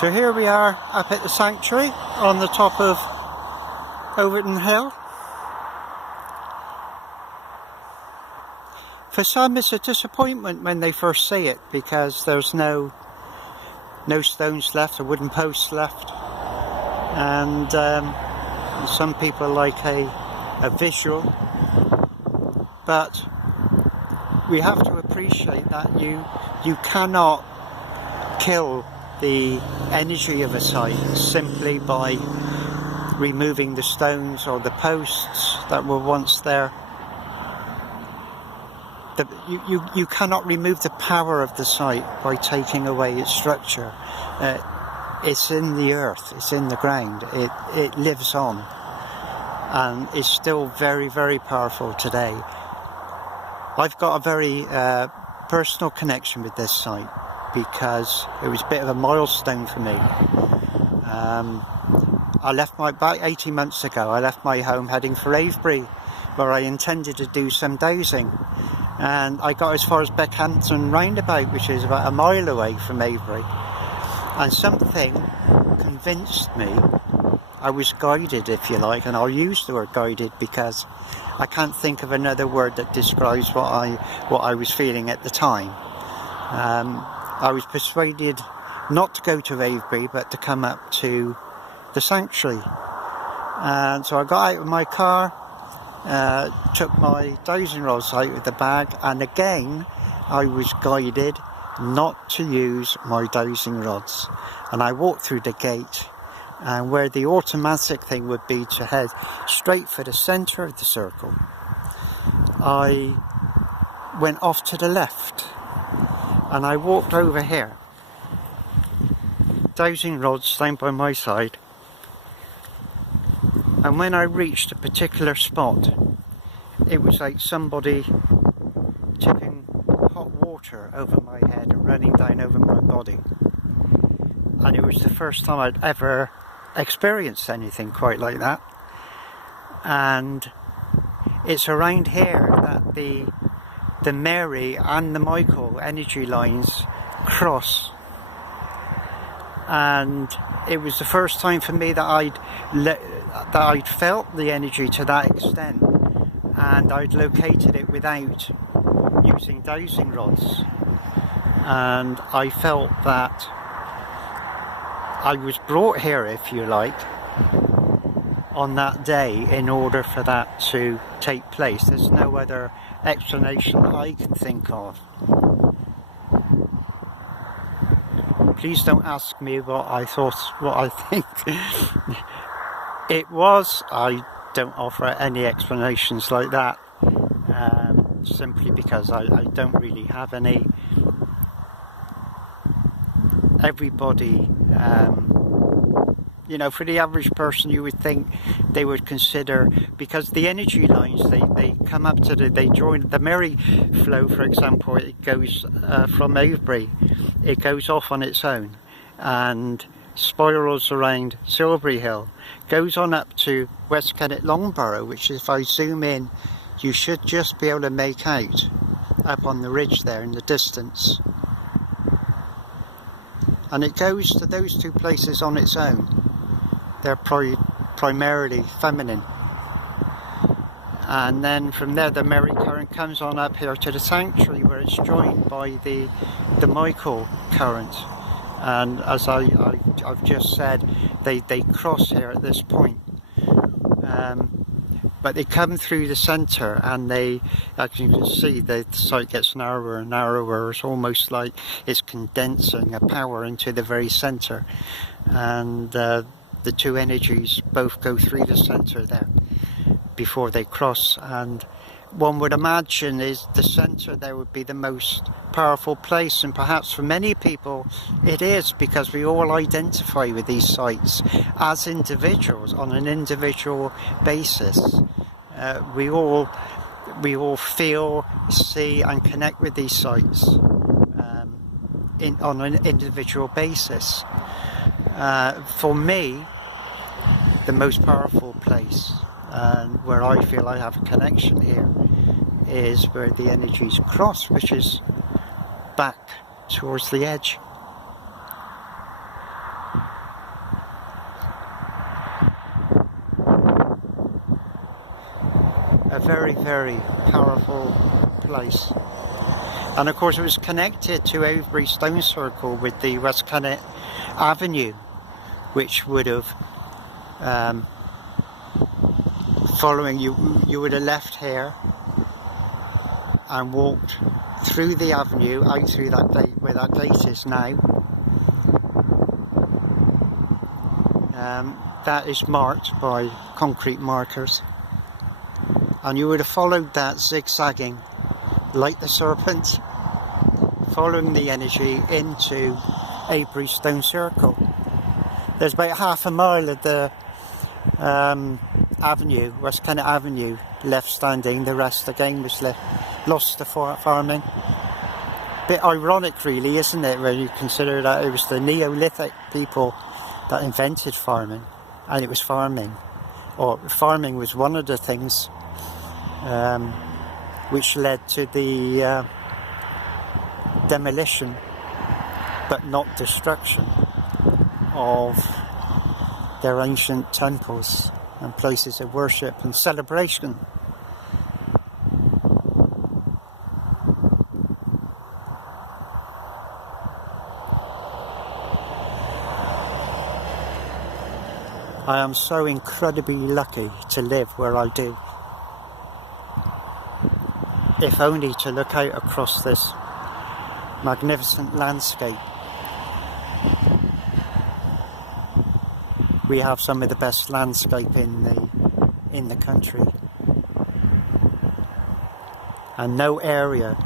So here we are up at the sanctuary on the top of Overton Hill. For some it's a disappointment when they first see it because there's no stones left, or wooden posts left, and some people like a visual, but we have to appreciate that you cannot kill the energy of a site simply by removing the stones or the posts that were once there. You cannot remove the power of the site by taking away its structure. It's in the earth, it's in the ground, it lives on, and it's still very, very powerful today. I've got a very personal connection with this site because it was a bit of a milestone for me. I left about 18 months ago, I left my home heading for Avebury, where I intended to do some dowsing. And I got as far as Beckhampton roundabout, which is about a mile away from Avebury. And something convinced me, I was guided, if you like, and I'll use the word guided because I can't think of another word that describes what I was feeling at the time. I was persuaded not to go to Avebury, but to come up to the sanctuary. And so I got out of my car, took my dowsing rods out of the bag, and again I was guided not to use my dowsing rods. And I walked through the gate, and where the automatic thing would be to head straight for the centre of the circle, I went off to the left and I walked over here, dowsing rods down by my side, and when I reached a particular spot, it was like somebody tipping hot water over my head and running down over my body. And it was the first time I'd ever experienced anything quite like that. And it's around here that the Mary and the Michael energy lines cross. And it was the first time for me that I'd felt the energy to that extent, and I'd located it without using dowsing rods. And I felt that I was brought here, if you like, on that day in order for that to take place. There's no other explanation that I can think of. Please don't ask me what I think it was. I don't offer any explanations like that, simply because I don't really have any. Everybody, for the average person, you would think they would consider, because the energy lines, they come up to they join the Mary flow, for example. It goes from Avebury, it goes off on its own and spirals around Silbury Hill, goes on up to West Kennet Longborough, which, if I zoom in, you should just be able to make out up on the ridge there in the distance. And it goes to those two places on its own. They're primarily feminine. And then from there the Mary current comes on up here to the sanctuary, where it's joined by the Michael current. And as I've just said, they cross here at this point. But they come through the centre, and they, as you can see, the site gets narrower and narrower. It's almost like it's condensing a power into the very centre. And the two energies both go through the centre there before they cross. And one would imagine is the centre there would be the most powerful place, and perhaps for many people it is, because we all identify with these sites as individuals on an individual basis. We all feel, see and connect with these sites on an individual basis. For me, the most powerful place, and where I feel I have a connection here, is where the energies cross, which is back towards the edge. a very, very powerful place. And of course it was connected to Avebury Stone Circle with the West Kennet Avenue, which would have, following you would have left here and walked through the avenue, out through that gate, where that gate is now. That is marked by concrete markers, and you would have followed that zigzagging like the serpent, following the energy into Avebury Stone Circle. There's about half a mile of the avenue, West Kennet Avenue, left standing. The rest again was lost to farming. Bit ironic really, isn't it, when you consider that it was the Neolithic people that invented farming, and it was farming, or farming was one of the things which led to the demolition, but not destruction, of their ancient temples and places of worship and celebration. I am so incredibly lucky to live where I do. If only to look out across this magnificent landscape. We have some of the best landscape in the country, and no area